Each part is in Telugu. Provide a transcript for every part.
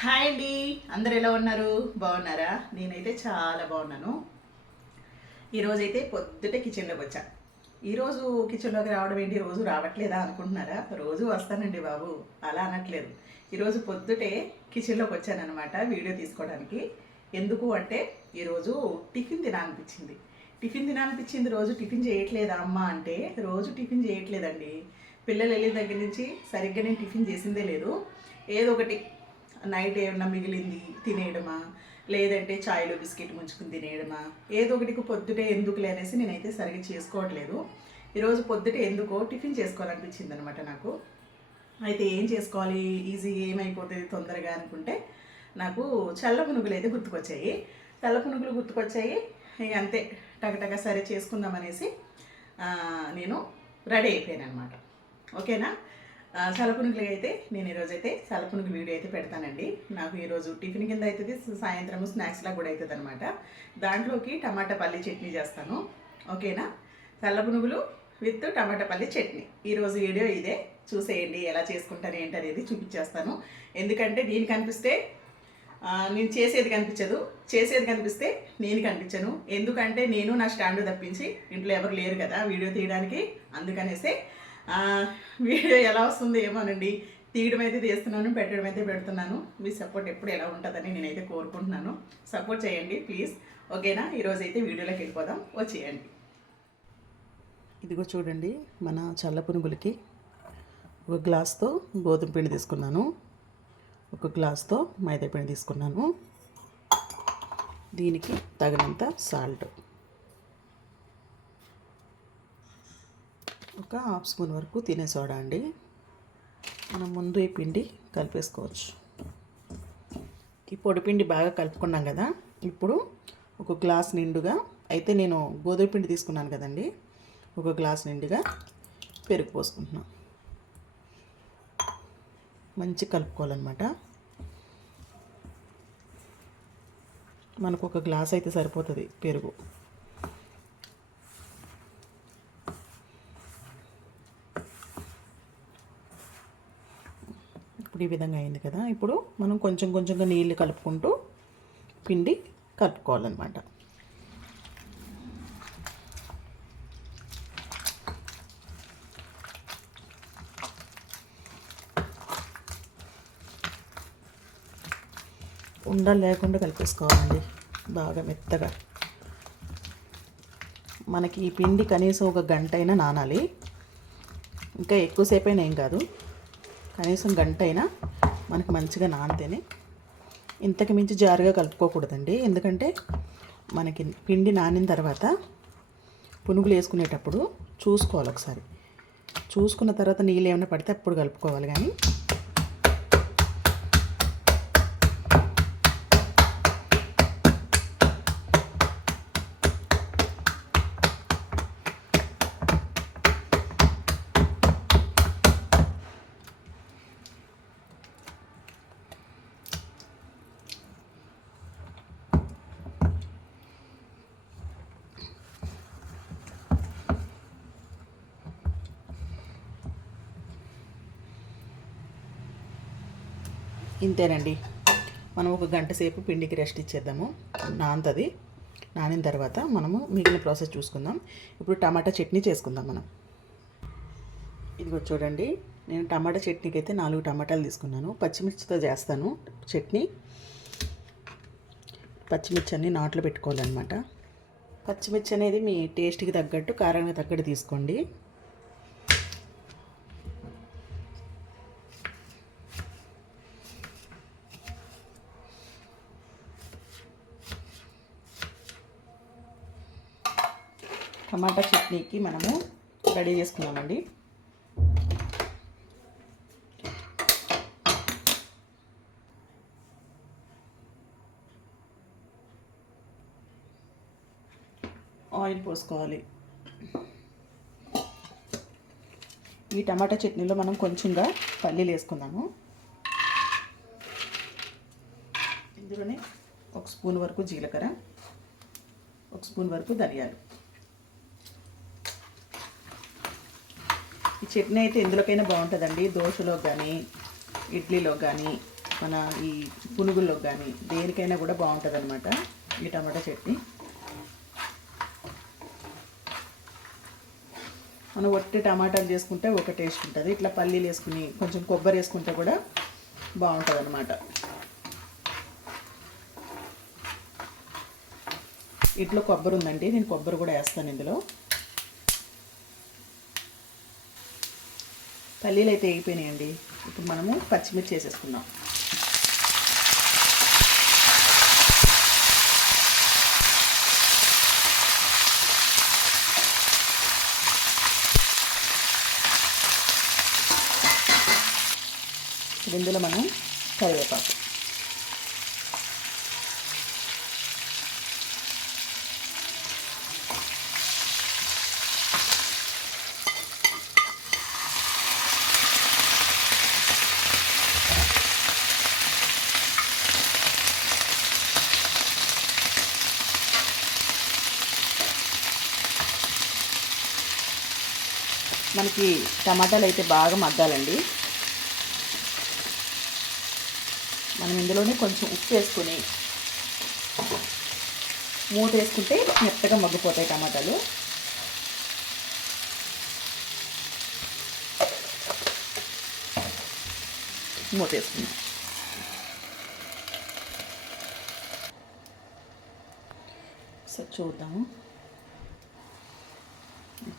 హాయ్ అండి. అందరు ఎలా ఉన్నారు? బాగున్నారా? నేనైతే చాలా బాగున్నాను. ఈరోజైతే పొద్దుటే కిచెన్లోకి వచ్చా. ఈరోజు కిచెన్లోకి రావడం ఏంటి? రోజు రావట్లేదా అనుకుంటున్నారా? రోజు వస్తానండి బాబు. అలా అనట్లేదు. ఈరోజు పొద్దుటే కిచెన్లోకి వచ్చానమాట వీడియో తీసుకోవడానికి. ఎందుకు అంటే ఈరోజు టిఫిన్ తినాలనిపించింది. టిఫిన్ తినాలనిపించింది రోజు టిఫిన్ చేయట్లేదా అమ్మ అంటే రోజు టిఫిన్ చేయట్లేదండి. పిల్లలు వెళ్ళిన దగ్గర నుంచి సరిగ్గా నేను టిఫిన్ చేసిందే లేదు. ఏదో ఒకటి నైట్ ఏమన్నా మిగిలింది తినేయడమా? లేదంటే చాయ్లో బిస్కెట్ ముంచుకుని తినేయడమా? ఏదో ఒకటికి పొద్దుటే ఎందుకులే అనేసి నేనైతే సరిగ్గా చేసుకోవట్లేదు. ఈరోజు పొద్దుటే ఎందుకో టిఫిన్ చేసుకోవాలనిపించింది అనమాట నాకు. అయితే ఏం చేసుకోవాలి? ఈజీ ఏమైపోతుంది తొందరగా అనుకుంటే నాకు చల్ల పునుగులు అయితే గుర్తుకొచ్చాయి. చల్ల పునుగులు గుర్తుకొచ్చాయి. ఇక అంతే. టగటగ సరే చేసుకుందాం అనేసి నేను రెడీ అయిపోయాను అనమాట ఓకేనా? సలపునుగులు అయితే నేను ఈరోజు అయితే చల్లపునుగు వీడియో అయితే పెడతానండి. నాకు ఈరోజు టిఫిన్ కింద అవుతుంది సాయంత్రం స్నాక్స్లా కూడా అవుతుంది అనమాట దాంట్లోకి టమాటా పల్లి చట్నీ చేస్తాను. ఓకేనా? సల్లపునుగులు విత్ టమాటా పల్లి చట్నీ. ఈరోజు వీడియో ఇదే. చూసేయండి ఎలా చేసుకుంటాను ఏంటి అనేది చూపించేస్తాను. ఎందుకంటే దీనికి కనిపిస్తే నేను చేసేది కనిపించదు. చేసేది కనిపిస్తే నేను కనిపించను. ఎందుకంటే నేను నా స్టాండ్ తప్పించి ఇంట్లో ఎవరు లేరు కదా వీడియో తీయడానికి. అందుకనేసే వీడియో ఎలా వస్తుంది ఏమోనండి. తీయడం అయితే తీస్తున్నాను పెట్టడం అయితే పెడుతున్నాను. మీ సపోర్ట్ ఎప్పుడు ఎలా ఉంటుందని నేనైతే కోరుకుంటున్నాను. సపోర్ట్ చేయండి ప్లీజ్. ఓకేనా? ఈరోజు అయితే వీడియోలోకి వెళ్ళిపోదాం. వచ్చేయండి. ఇదిగో చూడండి మన చల్ల పునుగులకి ఒక గ్లాస్తో గోధుమ పిండి తీసుకున్నాను. ఒక గ్లాస్తో మైదా పిండి తీసుకున్నాను. దీనికి తగినంత సాల్ట్. ఒక హాఫ్ స్పూన్ వరకు తినే సోడా అండి. మనం ముందు ఈ పిండి కలిపేసుకోవచ్చు. ఈ పొడి పిండి బాగా కలుపుకున్నాం కదా ఇప్పుడు ఒక గ్లాస్ నిండుగా అయితే నేను గోధుమ పిండి తీసుకున్నాను కదండి ఒక గ్లాస్ నిండుగా పెరుగు పోసుకుంటున్నాను మంచి కలుపుకోవాలన్నమాట. మనకు ఒక గ్లాస్ అయితే సరిపోతుంది పెరుగు. ఇప్పుడు ఈ విధంగా అయింది కదా. ఇప్పుడు మనం కొంచెం కొంచెంగా నీళ్ళు కలుపుకుంటూ పిండి కలుపుకోవాలన్నమాట. ఉండలు లేకుండా కలిపేసుకోవాలండి. బాగా మెత్తగా. మనకి ఈ పిండి కనీసం ఒక గంట అయినా నానాలి. ఇంకా ఎక్కువసేపు అయినా ఏం కాదు. కనీసం గంట అయినా మనకి మంచిగా నానితేనే ఇంతకు మించి జారుగా కలుపుకోకూడదండి. ఎందుకంటే మనకి పిండి నానిన తర్వాత పునుగులు వేసుకునేటప్పుడు చూసుకోవాలి ఒకసారి. చూసుకున్న తర్వాత నీళ్ళు ఏమైనా పడితే అప్పుడు కలుపుకోవాలి కానీ ఇంతేనండి. మనం ఒక గంట సేపు పిండికి రెస్ట్ ఇచ్చేద్దాము. నాంతది. నానిన తర్వాత మనము మిగిలిన ప్రాసెస్ చూసుకుందాం. ఇప్పుడు టమాటా చట్నీ చేసుకుందాం మనం. ఇదిగో చూడండి. నేను టమాటా చట్నీకి అయితే నాలుగు టమాటాలు తీసుకున్నాను. పచ్చిమిర్చితో చేస్తాను చట్నీ. పచ్చిమిర్చి అన్ని నాట్లో పెట్టుకోవాలన్నమాట. పచ్చిమిర్చి అనేది మీ టేస్ట్కి తగ్గట్టు కారానికి తగ్గట్టు తీసుకోండి టమాటా చట్నీకి మనము రెడీ చేసుకున్నామండి. ఆయిల్ పోసుకోవాలి. ఈ టమాటా చట్నీలో మనం కొంచెంగా పల్లీలు వేసుకుందాము. ఇందులోనే ఒక స్పూన్ వరకు జీలకర్ర ఒక స్పూన్ వరకు ధనియాలు. ఈ చట్నీ అయితే ఎందులోకైనా బాగుంటుందండి. దోశలో కానీ ఇడ్లీలో కానీ మన ఈ పునుగుల్లో కానీ దేనికైనా కూడా బాగుంటుంది అనమాట ఈ టమాటా చట్నీ. మనం ఒట్టి టమాటాలు చేసుకుంటే ఒక టేస్ట్ ఉంటుంది. ఇట్లా పల్లీలు వేసుకుని కొంచెం కొబ్బరి వేసుకుంటే కూడా బాగుంటుంది అనమాట ఇట్లా కొబ్బరి ఉందండి. నేను కొబ్బరి కూడా వేస్తాను ఇందులో. పల్లీలు అయితే వేగిపోయినాయండి ఇప్పుడు మనము పచ్చిమిర్చి వేసేసుకుందాం. ఇందులో మనం కరివేపాకు. మనకి టమాటాలు అయితే బాగా మగ్గాలండి. మనం ఇందులోనే కొంచెం ఉప్పు వేసుకొని మూత వేసుకుంటే మెత్తగా మగ్గిపోతాయి టమాటాలు. మూత వేసుకుందాం. ఒకసారి చూద్దాము.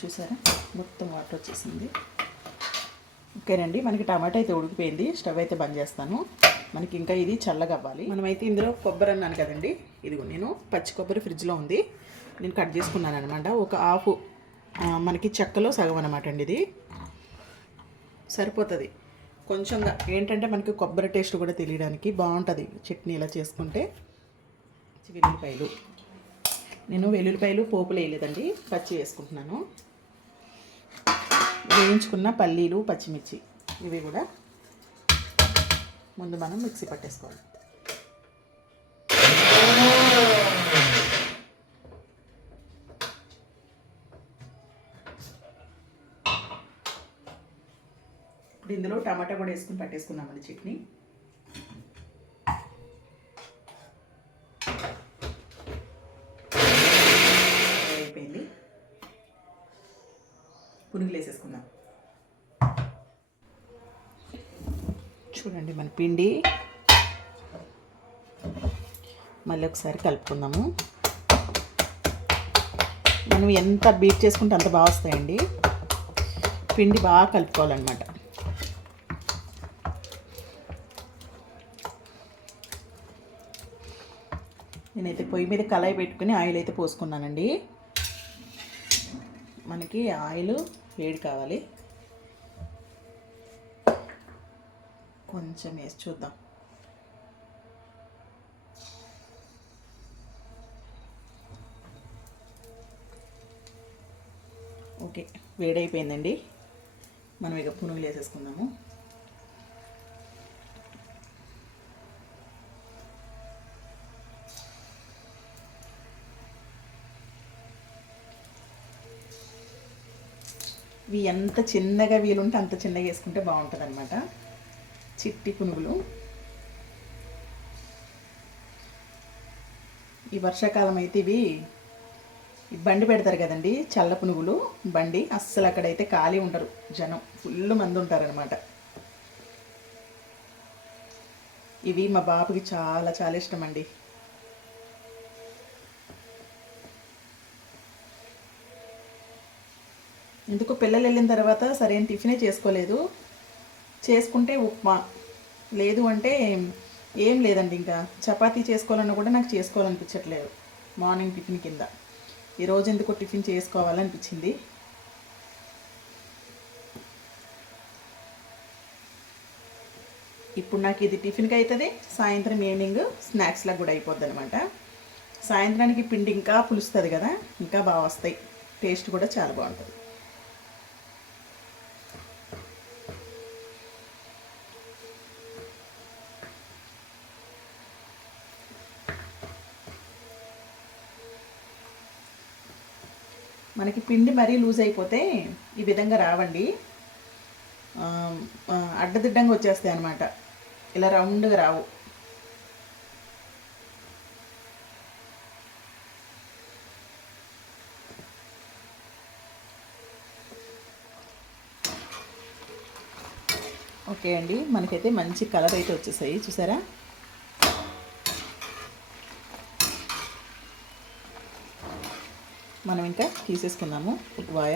చూసారా? మొత్తం వాటర్ వచ్చేసింది. ఓకేనండి మనకి టమాటా అయితే ఉడికిపోయింది. స్టవ్ అయితే బంద్ చేస్తాను. మనకి ఇంకా ఇది చల్లగా అవ్వాలి మనమైతే ఇందులో కొబ్బరి అన్నాను కదండి. ఇదిగో నేను పచ్చి కొబ్బరి ఫ్రిడ్జ్లో ఉంది. నేను కట్ చేసుకున్నాను అనమాట ఒక హాఫ్ మనకి చెక్కలో సగం అనమాట అండి ఇది. సరిపోతుంది. కొంచెంగా ఏంటంటే మనకి కొబ్బరి టేస్ట్ కూడా తెలియడానికి బాగుంటుంది. చట్నీ ఇలా చేసుకుంటే. చికెన్ పైలు నేను వెల్లుల్లిపాయలు పోపులు వేయలేదండి పచ్చి వేసుకుంటున్నాను. వేయించుకున్న పల్లీలు పచ్చిమిర్చి ఇవి కూడా ముందు మనం మిక్సీ పట్టేసుకోవాలి. ఇప్పుడు ఇందులో టమాటా కూడా వేసుకుని పట్టేసుకున్నామండి చట్నీ అయిపోయింది పునుగులు వేసేసుకుందాం చూడండి మన పిండి. మళ్ళీ ఒకసారి కలుపుకుందాము. మనం ఎంత బీట్ చేసుకుంటే అంత బాగా వస్తాయండి. పిండి బాగా కలుపుకోవాలన్నమాట. నేనైతే పొయ్యి మీద కళాయి పెట్టుకుని ఆయిల్ అయితే పోసుకున్నానండి. మనకి ఆయిల్ వేడి కావాలి. కొంచెం వేసి చూద్దాం. ఓకే వేడైపోయిందండి. మనం ఇక పునుగులు వేసేసుకుందాము. ఇవి ఎంత చిన్నగా వీలుంటే అంత చిన్నగా వేసుకుంటే బాగుంటుంది అనమాట చిట్టి పునుగులు. ఈ వర్షాకాలం అయితే ఇవి బండి పెడతారు కదండి చల్ల పునుగులు. బండి అస్సలు అక్కడైతే ఖాళీ ఉండరు జనం ఫుల్ మంది ఉంటారనమాట ఇవి మా బాబుకి చాలా చాలా ఇష్టం అండి ఎందుకు పిల్లలు వెళ్ళిన తర్వాత సరైన టిఫినే చేసుకోలేదు. చేసుకుంటే ఉప్మా. లేదు అంటే ఏం లేదండి ఇంకా. చపాతీ చేసుకోవాలన్నా కూడా నాకు చేసుకోవాలనిపించట్లేదు. మార్నింగ్ టిఫిన్ కింద. ఈరోజు ఎందుకో టిఫిన్ చేసుకోవాలనిపించింది. ఇప్పుడు నాకు ఇది టిఫిన్కి అవుతుంది సాయంత్రం ఈవినింగ్ స్నాక్స్లకు కూడా అయిపోద్ది అనమాట సాయంత్రానికి పిండి ఇంకా పులుస్తుంది కదా. ఇంకా బాగా వస్తాయి. టేస్ట్ కూడా చాలా బాగుంటుంది. మనకి పిండి మరీ లూజ్ అయిపోతే ఈ విధంగా రావండి. అడ్డదిడ్డంగా వచ్చేస్తాయి అనమాట ఇలా రౌండ్గా రావు. ఓకే అండి మనకైతే మంచి కలర్ అయితే వచ్చేసాయి. చూసారా? మనం ఇంకా తీసేసుకున్నాము ఉప్వాయ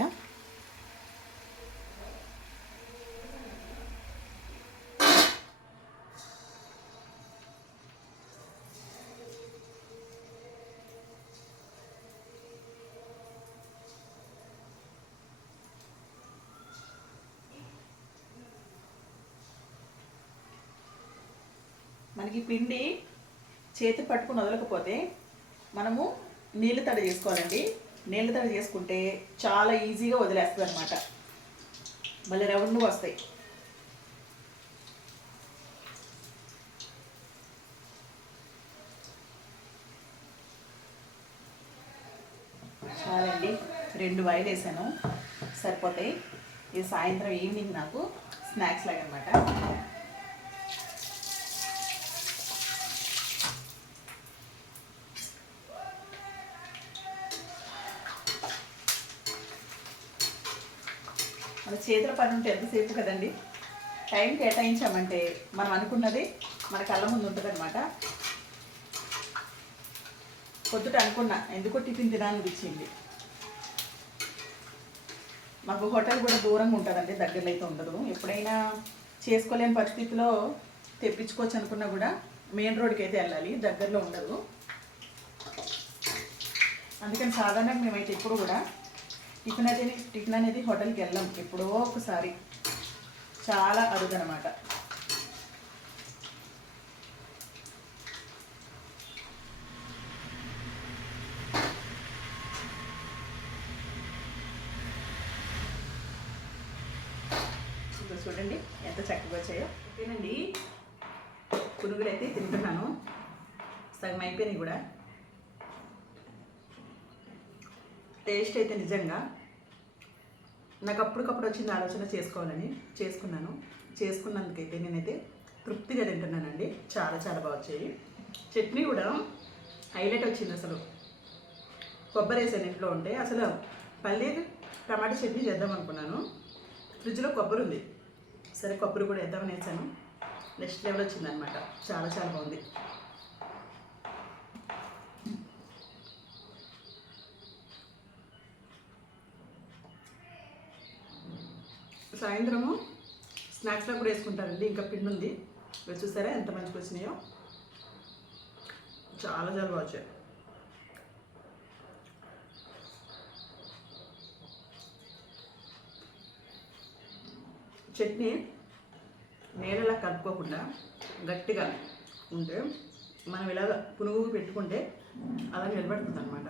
మనకి పిండి చేతి పట్టుకుని వదలకపోతే మనము నీళ్ళు తడి చేసుకోవాలండి. నీళ్ళతో తడి చేసుకుంటే చాలా ఈజీగా వదిలేస్తుంది అనమాట మళ్ళీ రౌండ్గా వస్తాయి. చాలండి. రెండు వాయిలు వేసాను. సరిపోతాయి. ఇది సాయంత్రం ఈవినింగ్ నాకు స్నాక్స్ లాగా అనమాట మన చేతుల పని ఉంటే ఎంతసేపు కదండి? టైం కేటాయించామంటే మనం అనుకున్నది మన కళ్ళ ముందు ఉంటుంది అనమాట పొద్దుట అనుకున్నా ఎందుకో టిఫిన్ తినాలనిపించింది మాకు హోటల్ కూడా దూరంగా ఉంటుందండి దగ్గరలో అయితే ఉండదు. ఎప్పుడైనా చేసుకోలేని పరిస్థితిలో తెప్పించుకోవచ్చు అనుకున్నా కూడా మెయిన్ రోడ్కి అయితే వెళ్ళాలి దగ్గరలో ఉండదు. అందుకని సాధారణంగా మేమైతే ఎప్పుడు కూడా టిఫిన్ అనేది టిఫిన్ అనేది హోటల్కి వెళ్ళాం. ఎప్పుడో ఒకసారి. చాలా అరుదనమాట. అనమాట చూడండి ఎంత చక్కగా వచ్చాయో. ఓకేనండి పునుగులు అయితే తింటున్నాను. సగం అయిపోయినాయి కూడా. టేస్ట్ అయితే నిజంగా నాకు అప్పటికప్పుడు వచ్చింది ఆలోచన చేసుకోవాలని చేసుకున్నాను. చేసుకున్నందుకైతే నేనైతే తృప్తిగా తింటున్నానండి. చాలా చాలా బాగా వచ్చాయి. చట్నీ కూడా హైలైట్ వచ్చింది అసలు. కొబ్బరి వేసాను ఇంట్లో ఉంటే అసలు పల్లీలు టమాటా చట్నీ చేద్దాం అనుకున్నాను. ఫ్రిడ్జ్లో కొబ్బరి ఉంది. సరే కొబ్బరి కూడా వేద్దామని వేసాను. నెక్స్ట్ లెవెల్ వచ్చిందనమాట చాలా చాలా బాగుంది. సాయంత్రము స్నాక్స్లో కూడా వేసుకుంటారండి ఇంకా పిండి ఉంది. మీరు చూసారా ఎంత మంచిగా వచ్చినాయో. చాలా చాలా బాగా వచ్చాయి. చట్నీ నేలలా కలుపుకోకుండా గట్టిగా ఉంటే మనం ఇలాగ పునుగు పెట్టుకుంటే అలా నిలబడుతుంది అనమాట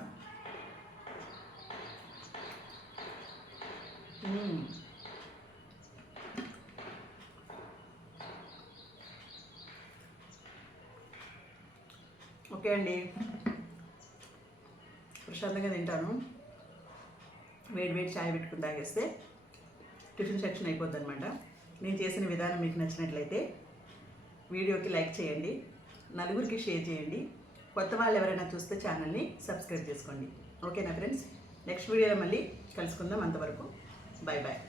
ఓకే అండి. ప్రశాంతంగా తింటాను. వేడి వేడి చాయ్ పెట్టుకుని తాగేస్తే టిఫిన్ సెక్షన్ అయిపోద్ది అనమాట నేను చేసిన విధానం మీకు నచ్చినట్లయితే వీడియోకి లైక్ చేయండి నలుగురికి షేర్ చేయండి. కొత్త వాళ్ళు ఎవరైనా చూస్తే ఛానల్ని సబ్స్క్రైబ్ చేసుకోండి. ఓకేనా ఫ్రెండ్స్? నెక్స్ట్ వీడియోలో మళ్ళీ కలుసుకుందాం అంతవరకు. Bye bye